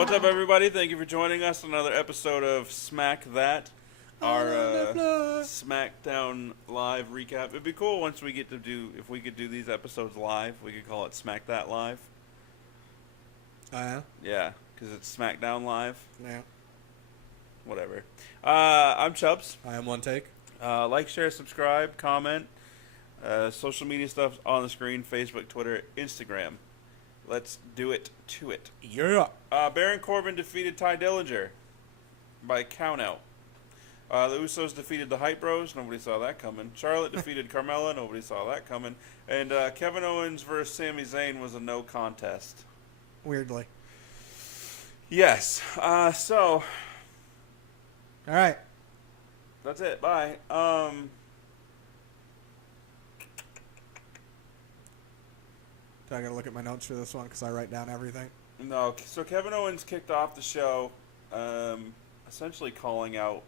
What's up, everybody? Thank you for joining us on another episode of Smack That, our SmackDown live recap. It'd be cool once we get to do, if we could do these episodes live, we could call it Smack That Live. Oh, yeah? Yeah, because it's SmackDown Live. Yeah. Whatever. I'm Chubbs. I am One Take. Like, share, subscribe, comment. Social media stuff on the screen: Facebook, Twitter, Instagram. Let's do it to it. Yeah. Baron Corbin defeated Ty Dillinger by countout. The Usos defeated the Hype Bros. Nobody saw that coming. Charlotte defeated Carmella. Nobody saw that coming. And Kevin Owens versus Sami Zayn was a no contest. Weirdly. Yes. So. All right. That's it. Bye. So I gotta look at my notes for this one because I write down everything. No. So Kevin Owens kicked off the show, essentially calling out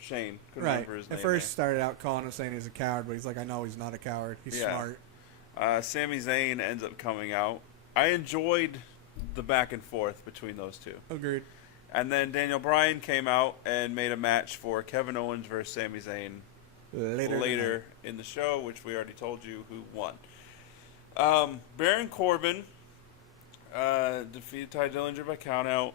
Shane. Couldn't remember his name. At first started out calling him saying he's a coward, but he's like, I know he's not a coward. He's smart. Sami Zayn ends up coming out. I enjoyed the back and forth between those two. Agreed. And then Daniel Bryan came out and made a match for Kevin Owens versus Sami Zayn later in the show, which we already told you who won. Baron Corbin defeated Ty Dillinger by countout.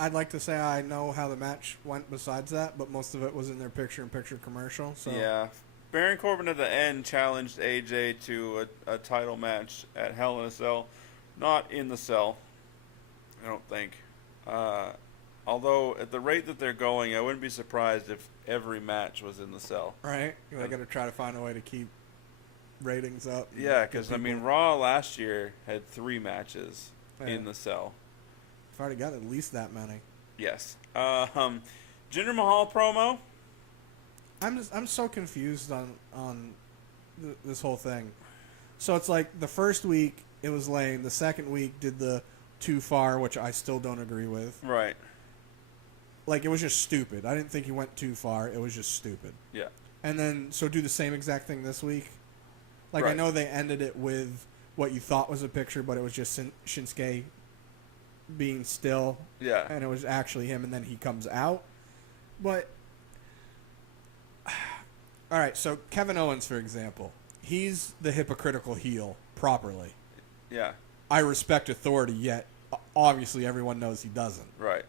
I'd like to say I know how the match went besides that, but most of it was in their picture-in-picture commercial. So yeah. Baron Corbin at the end challenged AJ to a title match at Hell in a Cell. Not in the cell, I don't think. Although, at the rate that they're going, I wouldn't be surprised if every match was in the cell. Right? I got to try to find a way to keep ratings up. Yeah, because, I mean, Raw last year had 3 matches in the cell. I've already got at least that many. Yes. Jinder Mahal promo. I'm so confused on this whole thing. So it's like the first week it was lame. The second week did the too far, which I still don't agree with. Right. Like, it was just stupid. I didn't think he went too far. It was just stupid. Yeah. And then, so do the same exact thing this week. Like, right. I know they ended it with what you thought was a picture, but it was just Shinsuke being still. Yeah. And it was actually him, and then he comes out. But, all right, so Kevin Owens, for example, he's the hypocritical heel properly. Yeah. I respect authority, yet obviously everyone knows he doesn't. Right.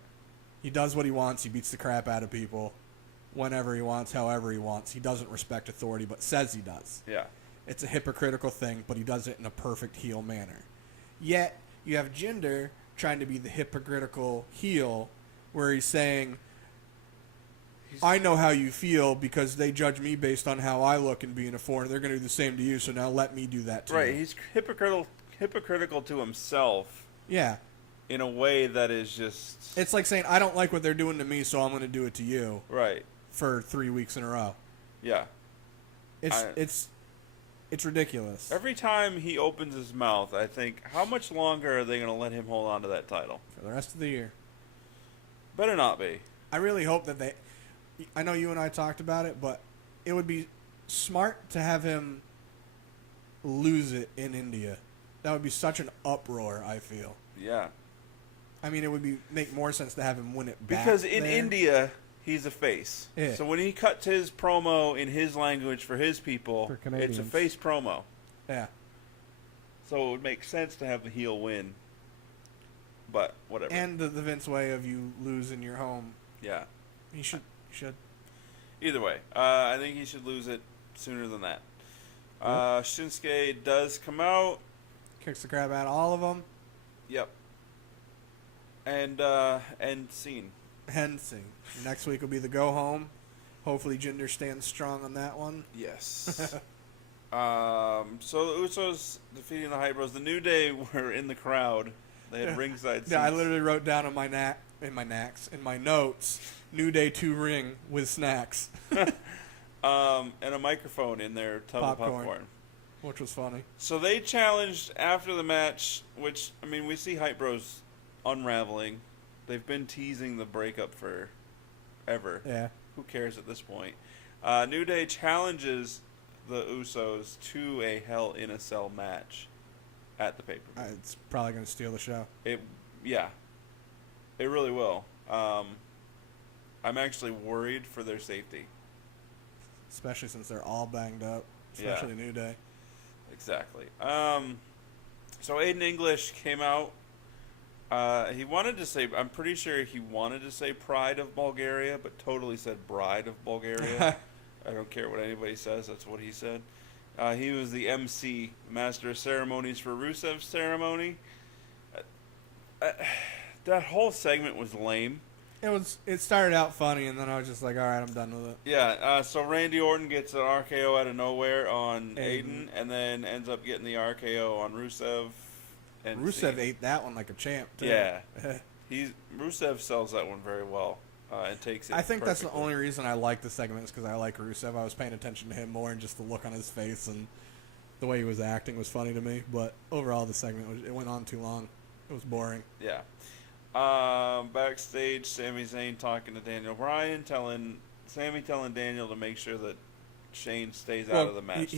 He does what he wants. He beats the crap out of people whenever he wants, however he wants. He doesn't respect authority, but says he does. Yeah. It's a hypocritical thing, but he does it in a perfect heel manner. Yet, you have Jinder trying to be the hypocritical heel where he's saying, I know how you feel because they judge me based on how I look and being a foreigner. They're going to do the same to you, so now let me do that to you. Right, he's hypocritical to himself. Yeah. In a way that is just... It's like saying, I don't like what they're doing to me, so I'm going to do it to you. Right. For 3 weeks in a row. Yeah. It's ridiculous. Every time he opens his mouth, I think, how much longer are they going to let him hold on to that title? For the rest of the year. Better not be. I really hope that they... I know you and I talked about it, but it would be smart to have him lose it in India. That would be such an uproar, I feel. Yeah. I mean, it would make more sense to have him win it back. Because in there. India, he's a face. Yeah. So when he cuts his promo in his language for his people, for it's a face promo. Yeah. So it would make sense to have the heel win. But whatever. And the Vince way of you lose in your home. Yeah. He should. Either way, I think he should lose it sooner than that. Yep. Shinsuke does come out. Kicks the crap out of all of them. Yep. And scene. End scene. Next week will be the go home. Hopefully Jinder stands strong on that one. Yes. So the Usos defeating the Hype Bros. The New Day were in the crowd. They had ringside seats. Yeah, I literally wrote down in my notes, New Day 2 ring with snacks. And a microphone in their tub of popcorn. Which was funny. So they challenged after the match, which, I mean, we see Hype Bros unraveling. They've been teasing the breakup for ever. Yeah. Who cares at this point? New Day challenges the Usos to a Hell in a Cell match. at the pay-per-view. It's probably going to steal the show. It really will. I'm actually worried for their safety. Especially since they're all banged up, especially New Day. Exactly. So Aiden English came out. He wanted to say, I'm pretty sure he wanted to say Pride of Bulgaria, but totally said Bride of Bulgaria. I don't care what anybody says. That's what he said. He was the MC, Master of Ceremonies for Rusev's ceremony. That whole segment was lame. It started out funny, and then I was just like, all right, I'm done with it. Yeah, so Randy Orton gets an RKO out of nowhere on Aiden, and then ends up getting the RKO on Rusev. And Rusev ate that one like a champ, too. Yeah. Rusev sells that one very well and takes it I think that's the perfectly. only reason I like the segment is because I like Rusev. I was paying attention to him more, and just the look on his face and the way he was acting was funny to me. But overall, the segment, it went on too long. It was boring. Yeah. Backstage, Sami Zayn talking to Daniel Bryan, telling Daniel to make sure that Shane stays out of the match.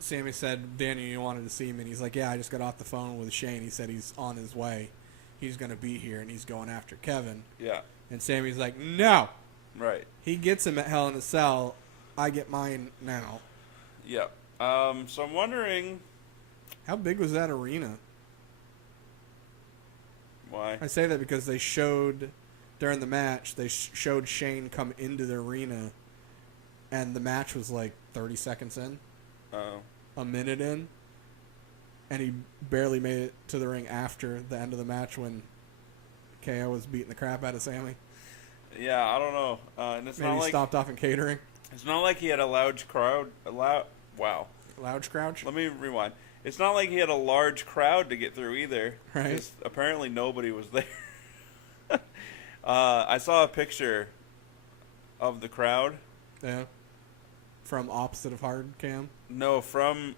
Sami said, Daniel, you wanted to see me, and he's like, yeah, I just got off the phone with Shane. He said he's on his way. He's going to be here, and he's going after Kevin. Yeah. And Sami's like, no. Right. He gets him at Hell in a Cell. I get mine now. Yep. So I'm wondering, how big was that arena? why? I say that because they showed, during the match, they showed Shane come into the arena, and the match was like 30 seconds in. Oh. A minute in. And he barely made it to the ring after the end of the match when KO was beating the crap out of Sami. Yeah, I don't know. And it's Maybe not he like stopped off in catering. it's not like he had a large crowd. Wow. Loud crouch? Let me rewind. It's not like he had a large crowd to get through either. Right. 'Cause apparently nobody was there. I saw a picture of the crowd. Yeah. From opposite of hard cam? No, from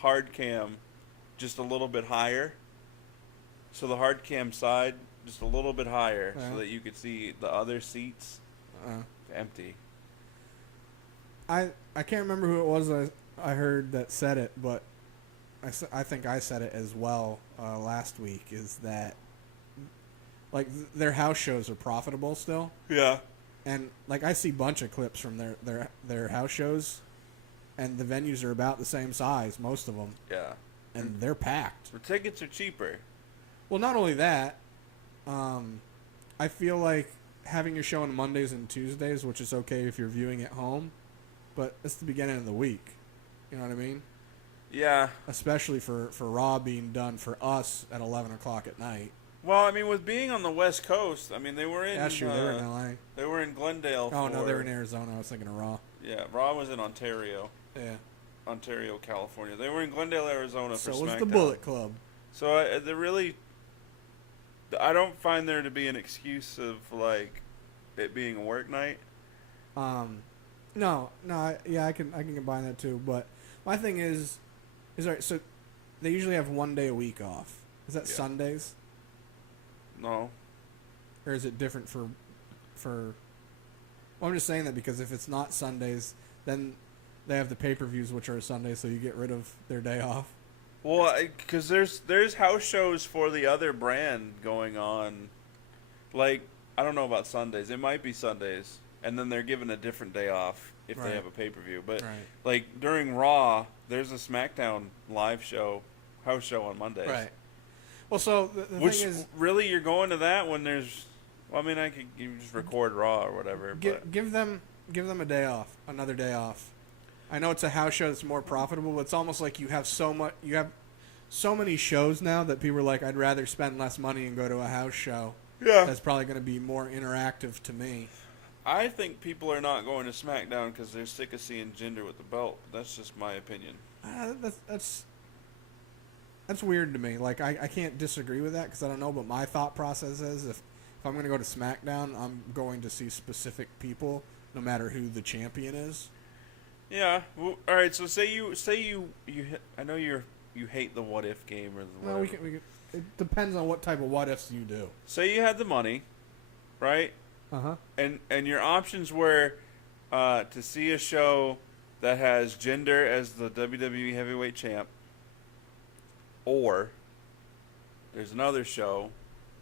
hard cam, just a little bit higher. So the hard cam side, just a little bit higher, so that you could see the other seats empty. I can't remember who it was I heard that said it, but I think I said it as well last week, is that like their house shows are profitable still. Yeah. And like I see a bunch of clips from their house shows, and the venues are about the same size, most of them. Yeah. And they're packed. The tickets are cheaper. Well, not only that, I feel like having your show on Mondays and Tuesdays, which is okay if you're viewing at home, but it's the beginning of the week. You know what I mean? Yeah. Especially for Raw being done for us at 11 o'clock at night. Well, I mean, with being on the West Coast, I mean, they were in... Yeah, sure, they were in L.A. They were in Glendale. Oh, no, they were in Arizona. I was thinking of Raw. Yeah, Raw was in Ontario. Yeah. Ontario, California. They were in Glendale, Arizona for SmackDown. So was the Bullet Club. So they really... I don't find there to be an excuse of, like, it being a work night. No, I can combine that too. But my thing is all right. So they usually have 1 day a week off. Is that Sundays, No. or is it different for? Well, I'm just saying that because if it's not Sundays, then they have the pay-per-views, which are Sundays, so you get rid of their day off. Well, because there's house shows for the other brand going on. Like, I don't know about Sundays. It might be Sundays, and then they're given a different day off if they have a pay-per-view. But like during Raw, there's a SmackDown live show, house show on Mondays. Right. Well, so the thing is, really, you're going to that when there's. Well, I mean, you just record Raw or whatever. Give them a day off, another day off. I know it's a house show that's more profitable, but it's almost like you have so many shows now that people are like, I'd rather spend less money and go to a house show. Yeah. That's probably going to be more interactive to me. I think people are not going to SmackDown because they're sick of seeing Jinder with the belt. That's just my opinion. That's weird to me. Like, I can't disagree with that because I don't know, but my thought process is if I'm going to go to SmackDown, I'm going to see specific people, no matter who the champion is. Yeah. Well, all right. So say you. I know you hate the what if game or the. Well, we can. It depends on what type of what ifs you do. Say you had the money, right? And your options were to see a show that has Jinder as the WWE Heavyweight Champ, Or there's another show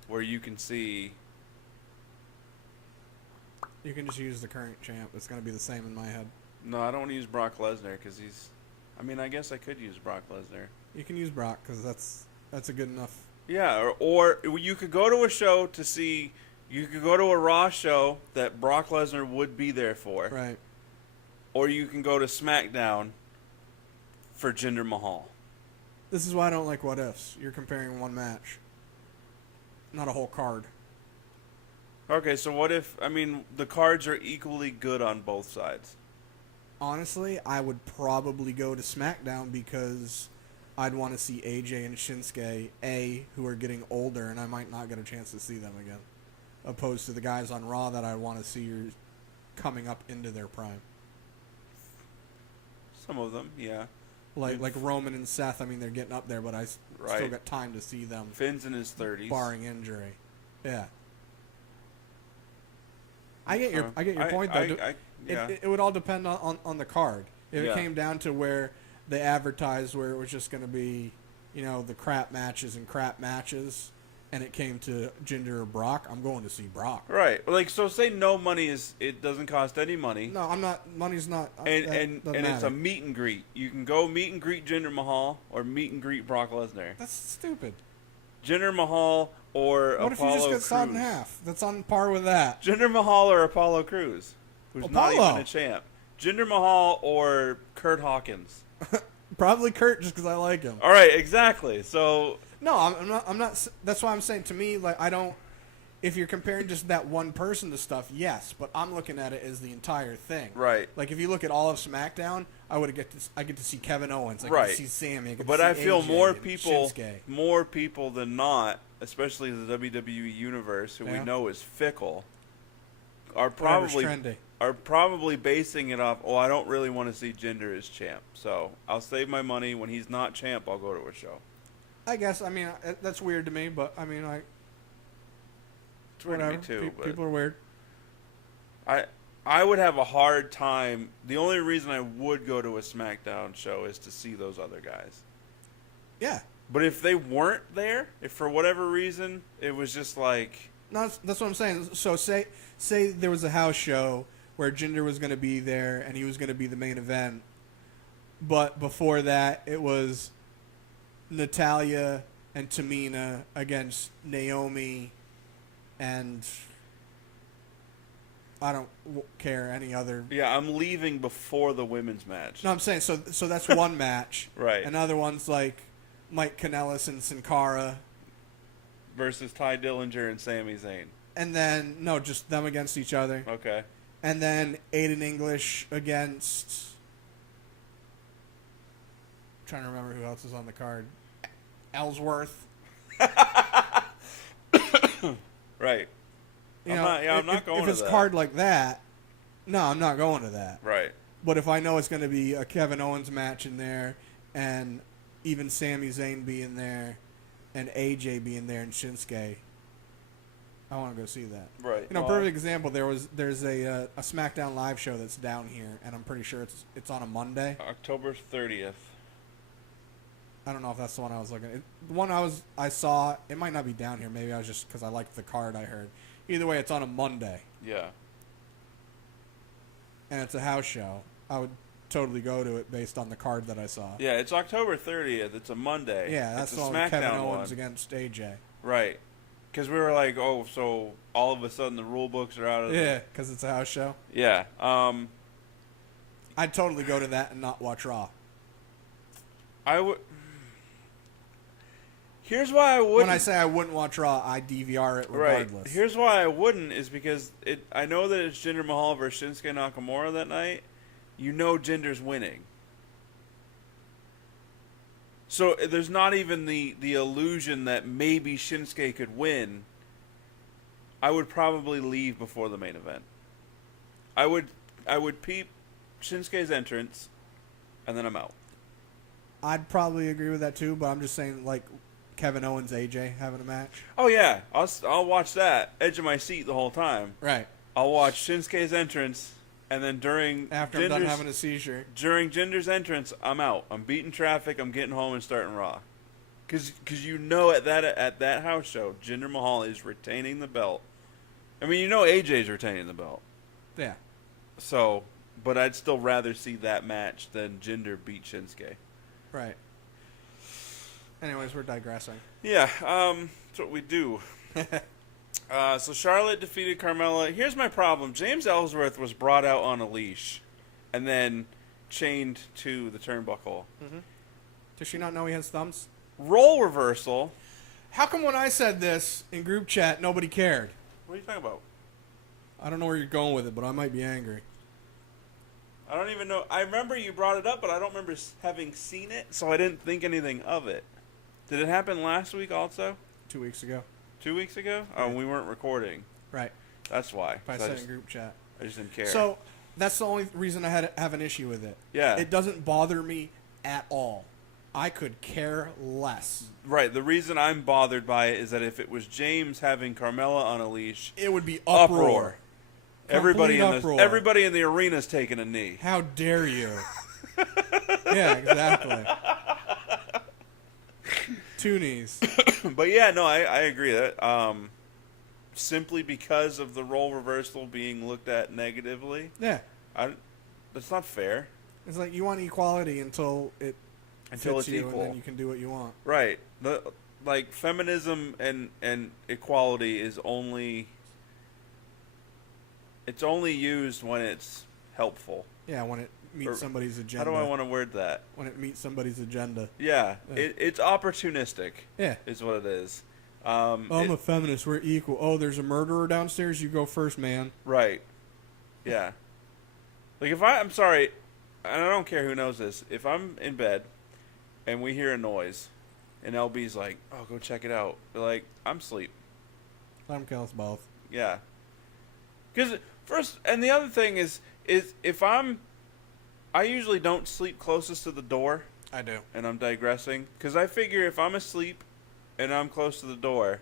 where you can see. You can just use the current champ. It's going to be the same in my head. No, I don't want to use Brock Lesnar because he's. I mean, I guess I could use Brock Lesnar. You can use Brock because that's a good enough. Yeah, or you could go to a show to see. You could go to a Raw show that Brock Lesnar would be there for. Right. Or you can go to SmackDown for Jinder Mahal. This is why I don't like what ifs. You're comparing one match, not a whole card. Okay, so what if, I mean, the cards are equally good on both sides? Honestly, I would probably go to SmackDown because I'd want to see AJ and Shinsuke, who are getting older, and I might not get a chance to see them again, opposed to the guys on Raw that I want to see are coming up into their prime. Some of them, yeah. Like Roman and Seth, I mean, they're getting up there, but I still got time to see them. Finn's in his 30s. Barring injury. Yeah. I get your point, though. It would all depend on the card. If it came down to where they advertised where it was just going to be, the crap matches, and it came to Jinder or Brock, I'm going to see Brock. Right. Like, so say no money it doesn't cost any money. No, I'm not. Money's not. And it's a meet and greet. You can go meet and greet Jinder Mahal or meet and greet Brock Lesnar. That's stupid. Jinder Mahal or Apollo Crews. What if you just get sawed in half? That's on par with that. Jinder Mahal or Apollo Crews, who's not even a champ. Jinder Mahal or Kurt Hawkins. Probably Kurt, just because I like him. All right, exactly. So no, I'm not. That's why I'm saying, to me, like, I don't. If you're comparing just that one person to stuff, yes, but I'm looking at it as the entire thing. Right. Like, if you look at all of SmackDown, I get to see Kevin Owens. I get to see Sammy. But I feel more people than not, especially the WWE universe, who we know is fickle, are probably basing it off. Oh, I don't really want to see Jinder as champ, so I'll save my money. When he's not champ, I'll go to a show. I guess. I mean, that's weird to me, but I mean, it's weird to me too. People are weird. I would have a hard time. The only reason I would go to a SmackDown show is to see those other guys. Yeah. But if they weren't there, if for whatever reason it was just like. No, that's what I'm saying. So say there was a house show where Jinder was going to be there and he was going to be the main event, but before that it was Natalya and Tamina against Naomi and I don't care any other. Yeah, I'm leaving before the women's match. No, I'm saying so that's one match. Right. Another one's like Mike Kanellis and Sin Cara versus Ty Dillinger and Sami Zayn. And then just them against each other. Okay. And then Aiden English against. I'm trying to remember who else is on the card. Ellsworth. Right. I'm not going to that. If it's a card like that, no, I'm not going to that. Right. But if I know it's going to be a Kevin Owens match in there, and even Sami Zayn being there, and AJ being there, and Shinsuke, I want to go see that. Right. Perfect example. There's a SmackDown live show that's down here, and I'm pretty sure it's on a Monday. October 30th. I don't know if that's the one I was looking at. The one I saw, it might not be down here. Maybe I was just because I liked the card I heard. Either way, it's on a Monday. Yeah. And it's a house show. I would totally go to it based on the card that I saw. Yeah, it's October 30th. It's a Monday. Yeah, that's the one with Kevin Owens against AJ. Right. Because we were like, oh, so all of a sudden the rule books are out of Yeah, because it's a house show. Yeah. I'd totally go to that and not watch Raw. I would. Here's why I wouldn't. When I say I wouldn't watch Raw, I DVR it regardless. Right. Here's why I wouldn't is because I know that it's Jinder Mahal versus Shinsuke Nakamura that night. You know Jinder's winning. So there's not even the illusion that maybe Shinsuke could win. I would probably leave before the main event. I would peep Shinsuke's entrance, and then I'm out. I'd probably agree with that too, but I'm just saying, like, Kevin Owens, AJ having a match. Oh yeah, I'll watch that, edge of my seat the whole time. Right. I'll watch Shinsuke's entrance, and then after I'm done having a seizure, during Jinder's entrance, I'm out. I'm beating traffic. I'm getting home and starting Raw. Because at that house show, Jinder Mahal is retaining the belt. I mean, AJ's retaining the belt. Yeah. So, but I'd still rather see that match than Jinder beat Shinsuke. Right. Anyways, we're digressing. Yeah, that's what we do. So Charlotte defeated Carmella. Here's my problem. James Ellsworth was brought out on a leash and then chained to the turnbuckle. Mm-hmm. Does she not know he has thumbs? Role reversal. How come when I said this in group chat, nobody cared? What are you talking about? I don't know where you're going with it, but I might be angry. I don't even know. I remember you brought it up, but I don't remember having seen it, so I didn't think anything of it. Did it happen last week also? 2 weeks ago. 2 weeks ago? Right. Oh, we weren't recording. Right. That's why. If I said it in group chat. I just didn't care. So, that's the only reason I have an issue with it. Yeah. It doesn't bother me at all. I could care less. Right. The reason I'm bothered by it is that if it was James having Carmella on a leash, it would be uproar. Everybody in the arena's taking a knee. How dare you? Yeah, exactly. 2 knees. But yeah, no, I agree that simply because of the role reversal being looked at negatively. Yeah. That's not fair. It's like you want equality until it's you, equal, and then you can do what you want. Right. Like feminism and equality is only used when it's helpful. Yeah, when it meets somebody's agenda. How do I want to word that? When it meets somebody's agenda. Yeah. It's opportunistic. Yeah. Is what it is. I'm a feminist. We're equal. Oh, there's a murderer downstairs. You go first, man. Right. Yeah. Like I'm sorry, and I don't care who knows this. If I'm in bed and we hear a noise, and LB's like, "Oh, go check it out," they're like, "I'm asleep." Let him kill us both. Yeah. Because first, and the other thing is if I usually don't sleep closest to the door. I do. And I'm digressing because I figure if I'm asleep and I'm close to the door,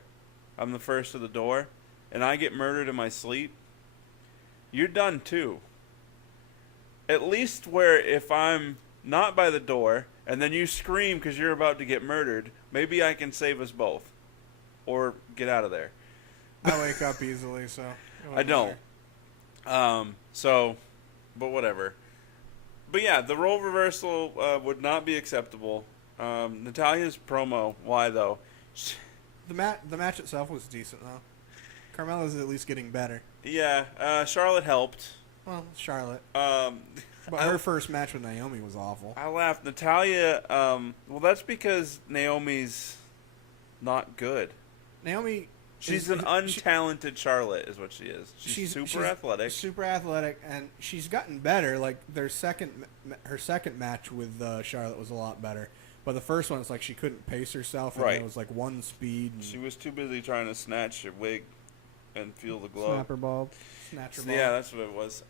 I'm the first to the door, and I get murdered in my sleep, you're done too. At least where if I'm not by the door and then you scream because you're about to get murdered, maybe I can save us both or get out of there. I wake up easily, so I don't. But whatever. But yeah, the role reversal would not be acceptable. Natalia's promo, why though? The match itself was decent though. Carmella's at least getting better. Yeah, Charlotte helped. Well, Charlotte. But her first match with Naomi was awful. I laughed. Natalya, well, that's because Naomi's not good. Naomi... She's an untalented Charlotte, is what she is. She's super athletic. Super athletic, and she's gotten better. Like her second match with Charlotte was a lot better, but the first one, it's like she couldn't pace herself, and right. It was like one speed. She was too busy trying to snatch her wig and feel the glow. Snap her bulb. Snatch her bulb. Yeah, that's what it was.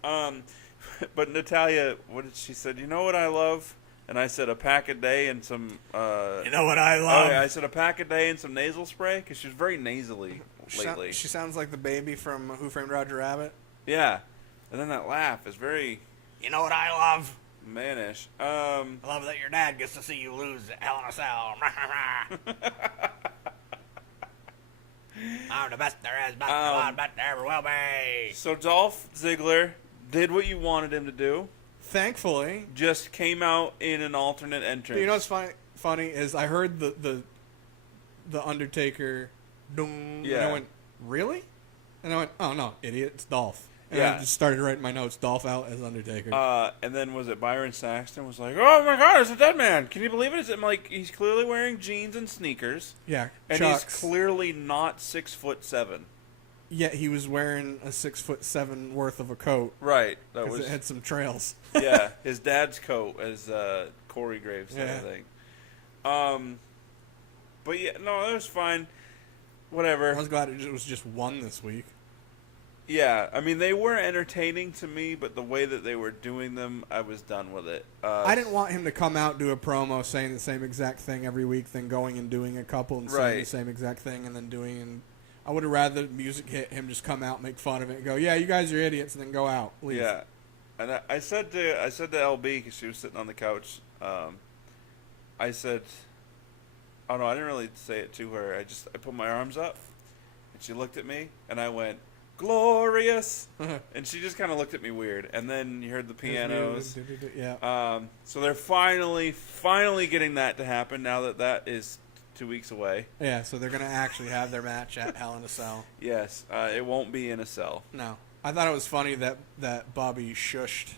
But Natalya, what did she said? You know what I love? And I said a pack a day and some... you know what I love? Oh, yeah, I said a pack a day and some nasal spray because she was very nasally lately. She sounds like the baby from Who Framed Roger Rabbit. Yeah. And then that laugh is very... You know what I love? Mannish. I love that your dad gets to see you lose Hell in a Cell. I'm the best there is, but there ever will be. So Dolph Ziggler did what you wanted him to do. Thankfully, just came out in an alternate entrance. You know what's funny is I heard the Undertaker, dong, yeah. And I went, really? And I went, oh no, idiot, it's Dolph. And yeah. I just started writing my notes, Dolph out as Undertaker. And then was it Byron Saxton was like, oh my God, it's a dead man. Can you believe it? I'm like, he's clearly wearing jeans and sneakers. Yeah, and Chucks. He's clearly not 6'7". Yet he was wearing a 6'7" worth of a coat. Right. That was. It had some trails. Yeah, his dad's coat, as Corey Graves said, I think. But yeah, no, it was fine. Whatever. I was glad it was just one this week. Yeah, I mean, they were entertaining to me, but the way that they were doing them, I was done with it. I didn't want him to come out, do a promo saying the same exact thing every week, then going and doing a couple and saying the same exact thing, and then doing... And I would have rather the music hit, him just come out, make fun of it, and go, yeah, you guys are idiots, and then go out. Leave. Yeah. And I said to LB, because she was sitting on the couch, I said, Oh no, I didn't really say it to her. I put my arms up, and she looked at me, and I went, "Glorious," and she just kind of looked at me weird. And then you heard the pianos. Yeah. So they're finally getting that to happen now that is 2 weeks away. Yeah. So they're gonna actually have their match at Hell in a Cell. Yes. It won't be in a cell. No. I thought it was funny that Bobby shushed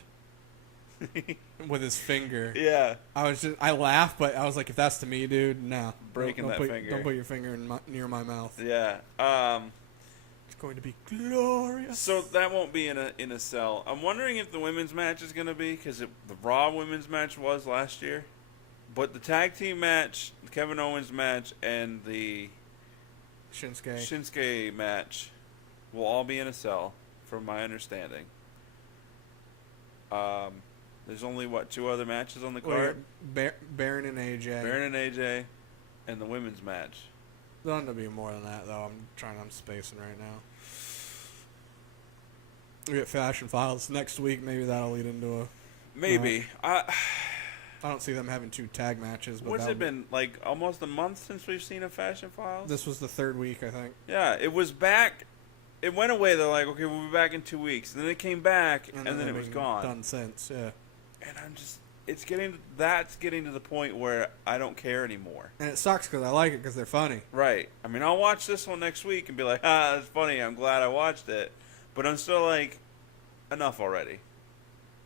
with his finger. Yeah. I laughed, but I was like, if that's to me, dude, no. Breaking that finger. Don't put your finger near my mouth. Yeah. It's going to be glorious. So that won't be in a cell. I'm wondering if the women's match is going to be, because the Raw women's match was last year, but the tag team match, the Kevin Owens match, and the Shinsuke match will all be in a cell, from my understanding. There's only, 2 other matches on the card? Baron and AJ. And the women's match. There'll end up being more than that, though. I'm spacing right now. We get Fashion Files next week. Maybe that'll lead into a... Maybe. I don't see them having 2 tag matches. But what's it been, like almost a month since we've seen a Fashion Files? This was the 3rd week, I think. Yeah, it was back. It went away. They're like, okay, we'll be back in 2 weeks. And then it came back, and then it was gone. Done since, yeah. And that's getting to the point where I don't care anymore. And it sucks because I like it because they're funny. Right. I mean, I'll watch this one next week and be like, that's funny. I'm glad I watched it. But I'm still like, enough already.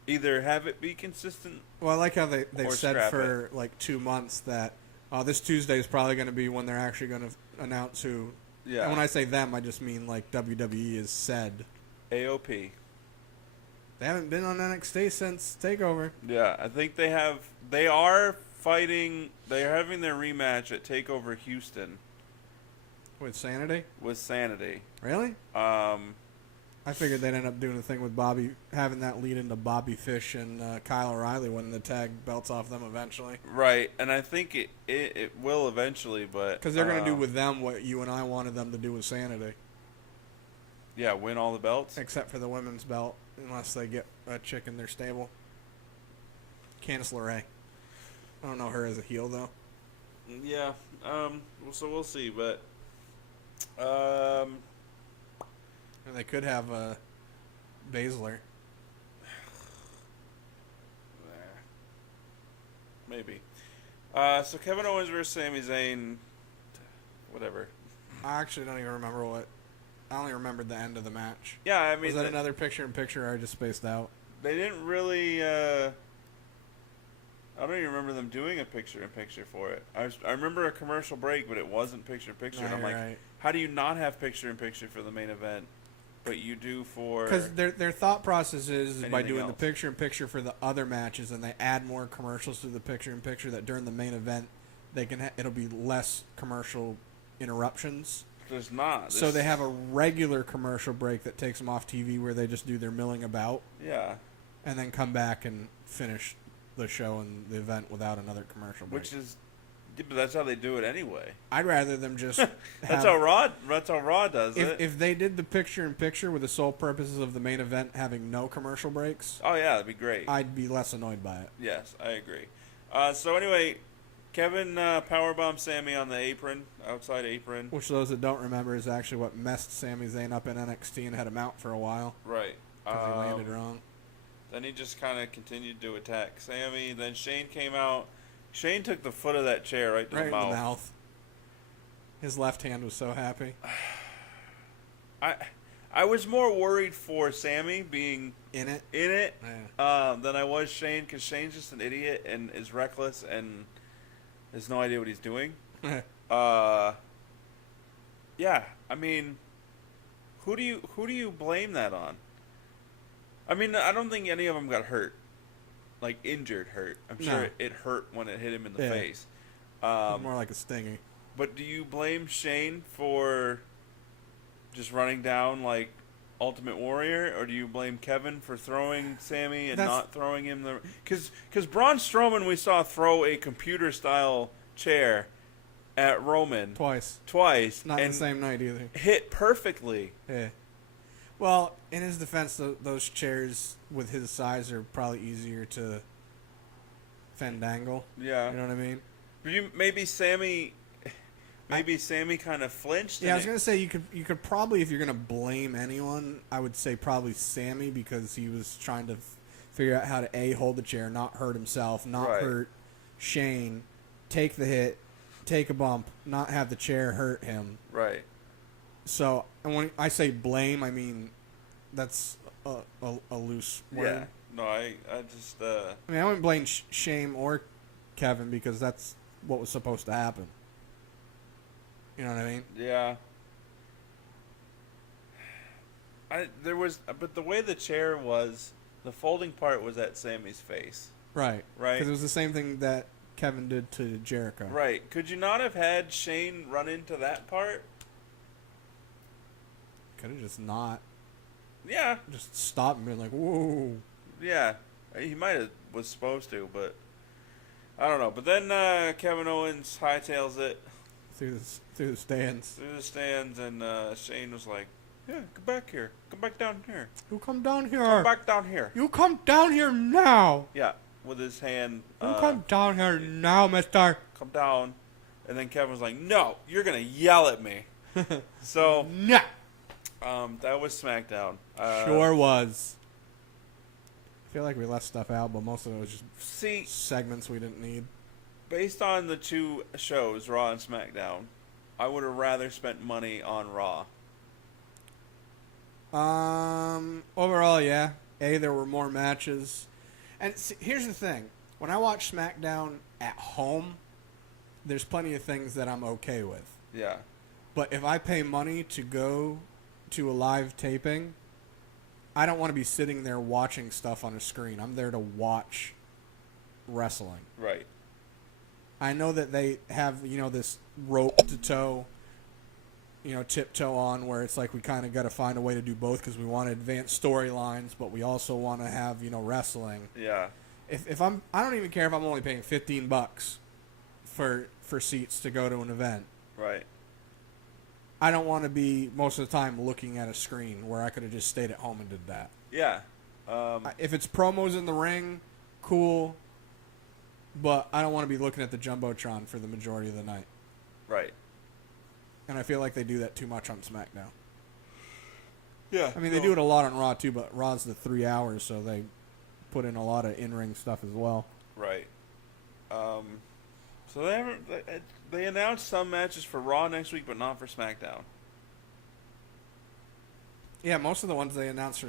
Either have it be consistent. Well, I like how they've said for it. 2 months that this Tuesday is probably going to be when they're actually going to announce who. Yeah. And when I say them, I just mean like WWE has said. AOP. They haven't been on NXT since TakeOver. Yeah, I think they have. They are fighting. They are having their rematch at TakeOver Houston. With Sanity? With Sanity. Really? I figured they'd end up doing a thing with Bobby, having that lead into Bobby Fish and Kyle O'Reilly winning the tag belts off them eventually. Right, and I think it will eventually, but... Because they're going to do with them what you and I wanted them to do with Sanity. Yeah, win all the belts? Except for the women's belt, unless they get a chick in their stable. Candice LeRae. I don't know her as a heel, though. Yeah, so we'll see, but... And they could have Baszler. Maybe. So Kevin Owens versus Sami Zayn. Whatever. I actually don't even remember what. I only remembered the end of the match. Yeah, I mean... Was that another picture-in-picture or I just spaced out? They didn't really... I don't even remember them doing a picture-in-picture for it. I remember a commercial break, but it wasn't picture-in-picture. And I'm like, right. How do you not have picture-in-picture for the main event, but you do for... Because their thought process is by doing else. the picture-in-picture for the other matches, and they add more commercials to the picture-in-picture that during the main event, they can it'll be less commercial interruptions. There's not. So they have a regular commercial break that takes them off TV where they just do their milling about. Yeah. And then come back and finish the show and the event without another commercial break. Which is... Yeah, but that's how they do it anyway. I'd rather them just... That's how Raw does it. If they did the picture-in-picture with the sole purposes of the main event having no commercial breaks... Oh, yeah, that'd be great. I'd be less annoyed by it. Yes, I agree. So anyway, Kevin powerbombed Sami on the apron, outside apron. Which those that don't remember is actually what messed Sami Zayn up in NXT and had him out for a while. Right. Because he landed wrong. Then he just kind of continued to attack Sami. Then Shane came out. Shane took the foot of that chair right to the mouth. In the mouth. His left hand was so happy. I was more worried for Sami being in it yeah. Than I was Shane, because Shane's just an idiot and is reckless and has no idea what he's doing. Yeah, I mean, who do you blame that on? I mean, I don't think any of them got hurt. Like, injured hurt. I'm sure it hurt when it hit him in the face. More like a stingy. But do you blame Shane for just running down, like, Ultimate Warrior? Or do you blame Kevin for throwing Sami and not throwing him the... Because Braun Strowman we saw throw a computer-style chair at Roman. Twice. Not and the same night either. Hit perfectly. Yeah. Well, in his defense, those chairs with his size are probably easier to fandangle. Yeah. You know what I mean? Maybe Sami maybe Sammy kind of flinched. Yeah, I was gonna say you could probably, if you're gonna blame anyone, I would say probably Sammy, because he was trying to figure out how to hold the chair, not hurt himself, not hurt Shane, take the hit, take a bump, not have the chair hurt him. Right. So, and when I say blame, I mean that's a loose word. Yeah. No, I just. I mean, I wouldn't blame Shane or Kevin, because that's what was supposed to happen. You know what I mean? Yeah. But the way the chair was, the folding part was at Sammy's face. Right. Right. Because it was the same thing that Kevin did to Jericho. Right. Could you not have had Shane run into that part? Could have just not. Yeah. Just stopped and been like, whoa. Yeah. He might have was supposed to, but I don't know. But then Kevin Owens hightails it Through the stands. through the stands, and Shane was like, "Yeah, come back here. Come back down here. You come down here. Come back down here." You come down here now. Yeah, with his hand. You come down here now, mister. Come down. And then Kevin was like, "No, you're gonna yell at me." So Nah. that was SmackDown. Sure was. I feel like we left stuff out, but most of it was just See, segments we didn't need. based on the two shows, Raw and SmackDown, I would have rather spent money on Raw. Overall, yeah. There were more matches. And see, here's the thing. When I watch SmackDown at home, there's plenty of things that I'm okay with. Yeah. But if I pay money to go to a live taping, I don't want to be sitting there watching stuff on a screen. I'm there to watch wrestling. Right. I know that they have, this rope to toe, tiptoe on, where it's like we kind of got to find a way to do both, because we want to advance storylines, but we also want to have, wrestling. Yeah. I don't even care if I'm only paying $15 for seats to go to an event. Right. I don't want to be most of the time looking at a screen, where I could have just stayed at home and did that. Yeah. If it's promos in the ring, cool. But I don't want to be looking at the Jumbotron for the majority of the night. Right. And I feel like they do that too much on SmackDown. Yeah. I mean, they do it a lot on Raw too, but Raw's the 3 hours, so they put in a lot of in-ring stuff as well. Right. So they announced some matches for Raw next week, but not for SmackDown. Yeah, most of the ones they announced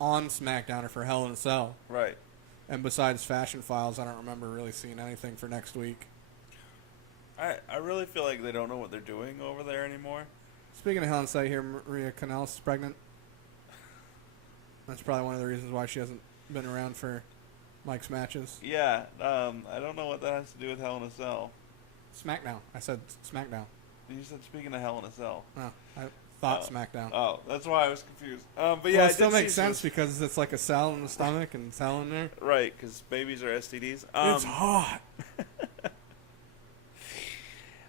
on SmackDown are for Hell in a Cell. Right. And besides Fashion Files, I don't remember really seeing anything for next week. I really feel like they don't know what they're doing over there anymore. Speaking of Hell in a Cell, here Maria Kanellis is pregnant. That's probably one of the reasons why she hasn't been around for Mike's matches. Yeah. I don't know what that has to do with Hell in a Cell. SmackDown. I said SmackDown. You said speaking of Hell in a Cell. No, I thought SmackDown. Oh, that's why I was confused. But yeah, well, it still makes sense because it's like a cell in the stomach and cell in there. Right, because babies are STDs. It's hot.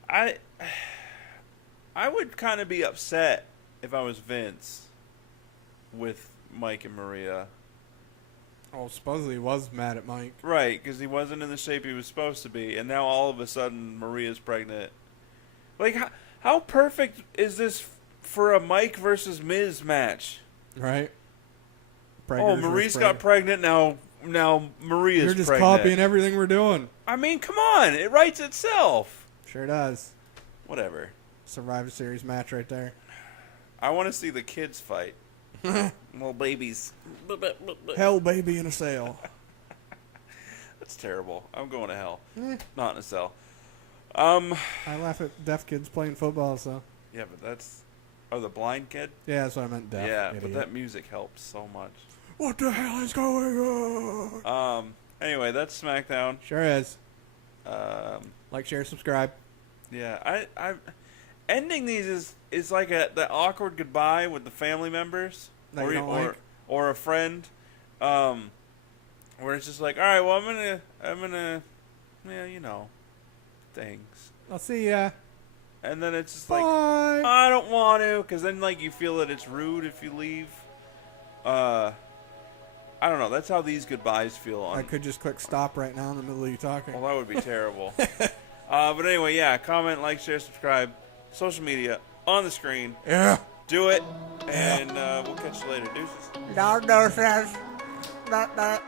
I would kind of be upset if I was Vince with Mike and Maria. Oh, supposedly he was mad at Mike. Right, because he wasn't in the shape he was supposed to be, and now all of a sudden Maria's pregnant. Like, how perfect is this for a Mike versus Miz match? Right. Marie's got pregnant, now Maria's pregnant. You're just copying everything we're doing. I mean, come on, it writes itself. Sure does. Whatever. Survivor Series match right there. I want to see the kids fight. Little babies. Hell baby in a cell. That's terrible. I'm going to hell. Not in a cell. I laugh at deaf kids playing football, so. Yeah, but that's... Oh, the blind kid? Yeah, that's what I meant, deaf. Yeah, idiot. but that music helps so much. What the hell is going on? Anyway, that's SmackDown. Sure is. Like, share, subscribe. Yeah, I ending these is like the awkward goodbye with the family members or a friend, where it's just like, all right, well, I'm gonna, yeah, things. I'll see ya. And then it's just Bye. like, I don't want to, because then like you feel that it's rude if you leave. I don't know. That's how these goodbyes feel. I could just click stop right now in the middle of you talking. Well, that would be terrible. But anyway, yeah, comment, like, share, subscribe, social media on the screen. Yeah. Do it, and we'll catch you later. Deuces. No, no, says. Not that.